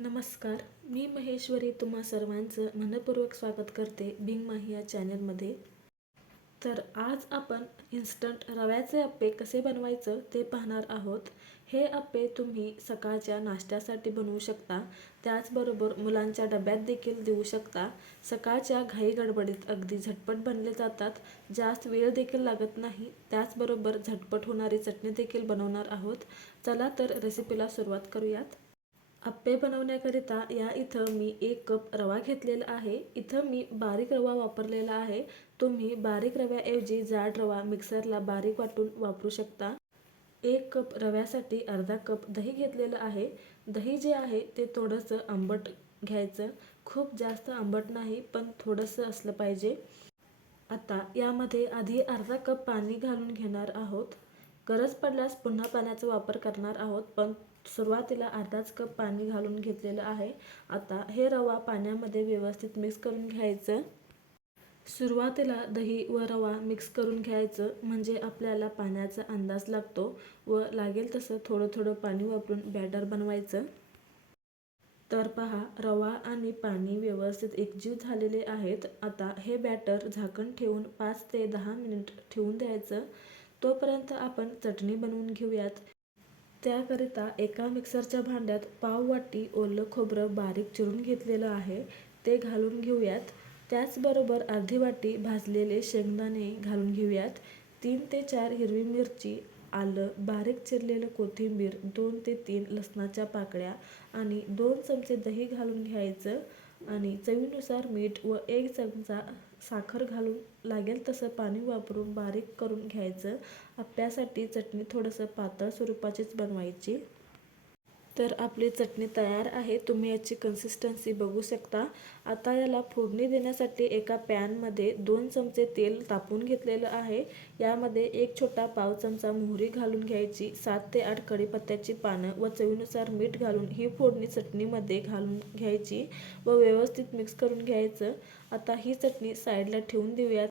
नमस्कार मी महेश्वरी तुम्हा सर्वांचं मनपूर्वक स्वागत करते बिंग माहिया चॅनलमध्ये. तर आज आपण इन्स्टंट रव्याचे अप्पे कसे बनवायचं ते पाहणार आहोत. हे अप्पे तुम्ही सकाळच्या नाश्त्यासाठी बनवू शकता. त्याचबरोबर मुलांच्या डब्यात देखील देऊ शकता. सकाळच्या घाई गडबडीत अगदी झटपट बनले जातात. जास्त वेळ देखील लागत नाही. त्याचबरोबर झटपट होणारी चटणी देखील बनवणार आहोत. चला तर रेसिपीला सुरुवात करूयात. अप्पे बनवण्याकरिता या इथं मी एक कप रवा घेतलेला आहे. इथं मी बारीक रवा वापरलेला आहे. तुम्ही बारीक रव्याऐवजी जाड रवा मिक्सरला बारीक वाटून वापरू शकता. एक कप रव्यासाठी अर्धा कप दही घेतलेलं आहे. दही जे आहे ते थोडंसं आंबट घ्यायचं. खूप जास्त आंबट नाही पण थोडंसं असलं पाहिजे. आता यामध्ये आधी अर्धा कप पाणी घालून घेणार आहोत. गरज पडल्यास पुन्हा पाण्याचा वापर करणार आहोत पण सुरुवातीला अर्धाच कप पाणी घालून घेतलेलं आहे. आता हे रवा पाण्यामध्ये व्यवस्थित मिक्स करून घ्यायचं. सुरुवातीला दही व रवा मिक्स करून घ्यायचं म्हणजे आपल्याला पाण्याचा अंदाज लागतो व लागेल तसं थोडं थोडं पाणी वापरून बॅटर बनवायचं. तर पहा रवा आणि पाणी व्यवस्थित एकजीव झालेले आहेत. आता हे बॅटर झाकण ठेवून पाच ते दहा मिनिट ठेवून द्यायचं. तोपर्यंत आपण चटणी बनवून घेऊयात. त्याकरिता एका मिक्सरच्या भांड्यात पाव वाटी ओलं खोबरं बारीक चिरून घेतलेलं आहे ते घालून घेऊयात. त्याचबरोबर अर्धी वाटी भाजलेले शेंगदाणे घालून घेऊयात. तीन ते चार हिरवी मिरची आलं बारीक चिरलेलं कोथिंबीर दोन ते तीन लसणाच्या पाकळ्या आणि दोन चमचे दही घालून घ्यायचं. आणि चवीनुसार मीठ व एक चमचा साखर घालून लागेल तसं पाणी वापरून बारीक करून घ्यायचं. आप्यासाठी चटणी थोडंसं पातळ स्वरूपाचीच बनवायची. तर आपली चटणी तयार आहे. तुम्ही याची कन्सिस्टन्सी बघू शकता. आता याला फोडणी देण्यासाठी एका पॅनमध्ये दोन चमचे तेल तापून घेतलेलं आहे. यामध्ये एक छोटा पाव चमचा मोहरी घालून घ्यायची. सात ते आठ कढीपत्त्याची पानं व चवीनुसार मीठ घालून ही फोडणी चटणीमध्ये घालून घ्यायची व व्यवस्थित मिक्स करून घ्यायचं. आता ही चटणी साईडला ठेवून देऊयात.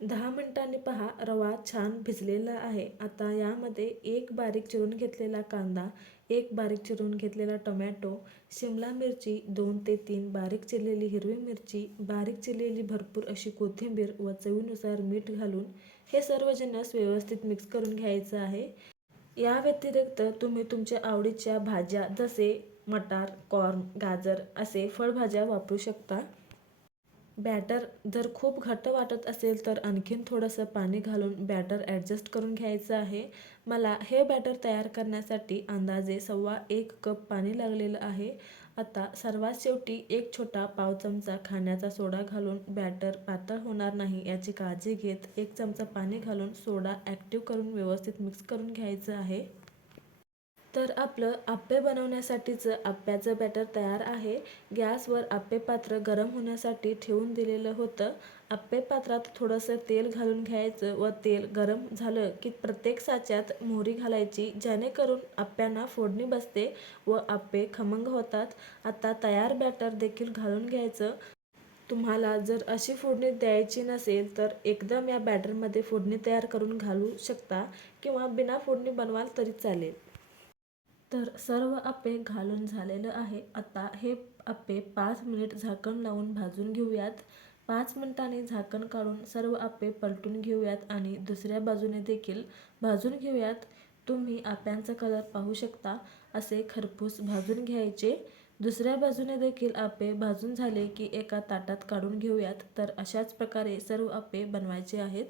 दहा मिनिटांनी पहा रवा छान भिजलेला आहे. आता यामध्ये एक बारीक चिरून घेतलेला कांदा एक बारीक चिरून घेतलेला टोमॅटो शिमला मिरची दोन ते तीन बारीक चिरलेली हिरवी मिरची बारीक चिरलेली भरपूर अशी कोथिंबीर व चवीनुसार मीठ घालून हे सर्व जिन्नस व्यवस्थित मिक्स करून घ्यायचं आहे. या व्यतिरिक्त तुम्ही तुमच्या आवडीच्या भाज्या जसे मटार कॉर्न गाजर असे फळभाज्या वापरू शकता. बॅटर जर खूप घट्ट वाटत असेल तर आणखीन थोडंसं पाणी घालून बॅटर ॲडजस्ट करून घ्यायचं आहे. मला हे बॅटर तयार करण्यासाठी अंदाजे सव्वा एक कप पाणी लागलेलं आहे. आता सर्वात शेवटी एक छोटा पाव चमचा खाण्याचा सोडा घालून बॅटर पातळ होणार नाही याची काळजी घेत एक चमचा पाणी घालून सोडा ॲक्टिव्ह करून व्यवस्थित मिक्स करून घ्यायचं आहे. तर आपलं आप्पे बनवण्यासाठीचं आप्प्याचं बॅटर तयार आहे. गॅसवर आप्पे पात्र गरम होण्यासाठी ठेवून दिलेलं होतं. आप्पे पात्रात थोडंसं तेल घालून घ्यायचं व तेल गरम झालं की प्रत्येक साच्यात मोहरी घालायची जेणेकरून आप्प्यांना फोडणी बसते व आप्पे खमंग होतात. आता तयार बॅटर देखील घालून घ्यायचं. तुम्हाला जर अशी फोडणी द्यायची नसेल तर एकदम या बॅटरमध्ये फोडणी तयार करून घालू शकता किंवा बिना फोडणी बनवाल तरी चालेल. तर सर्व आप्पे घालून झालेलं आहे. आता हे आप्पे पाच मिनिट झाकण लावून भाजून घेऊयात. पाच मिनिटांनी झाकण काढून सर्व आप्पे पलटून घेऊयात आणि दुसऱ्या बाजूने देखील भाजून घेऊयात. तुम्ही आप्यांचा कलर पाहू शकता. असे खरपूस भाजून घ्यायचे. दुसऱ्या बाजूने देखील आप्पे भाजून झाले की एका ताटात काढून घेऊयात. तर अशाच प्रकारे सर्व आप्पे बनवायचे आहेत.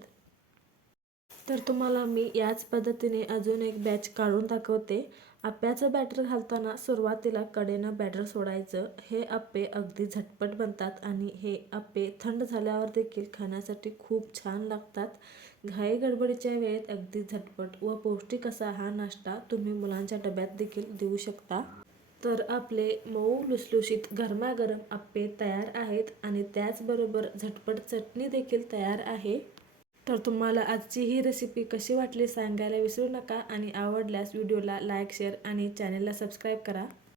तर तुम्हाला मी याच पद्धतीने अजून एक बॅच काढून दाखवते. आप्याचं बॅटर घालताना सुरुवातीला कडेनं बॅटर सोडायचं हे आप्पे अगदी झटपट बनतात आणि हे आप्पे थंड झाल्यावर देखील खाण्यासाठी खूप छान लागतात. घाई गडबडीच्या वेळेत अगदी झटपट व पौष्टिक असा हा नाश्ता तुम्ही मुलांच्या डब्यात देखील देऊ शकता. तर आपले मऊ लुसलुशीत गरमागरम आप्पे तयार आहेत आणि त्याचबरोबर झटपट चटणी देखील तयार आहे. तर तुम्हाला आजची ही रेसिपी कशी वाटली सांगायला विसरू नका आणि आवडल्यास व्हिडिओला लाईक शेअर आणि चॅनलला सबस्क्राईब करा.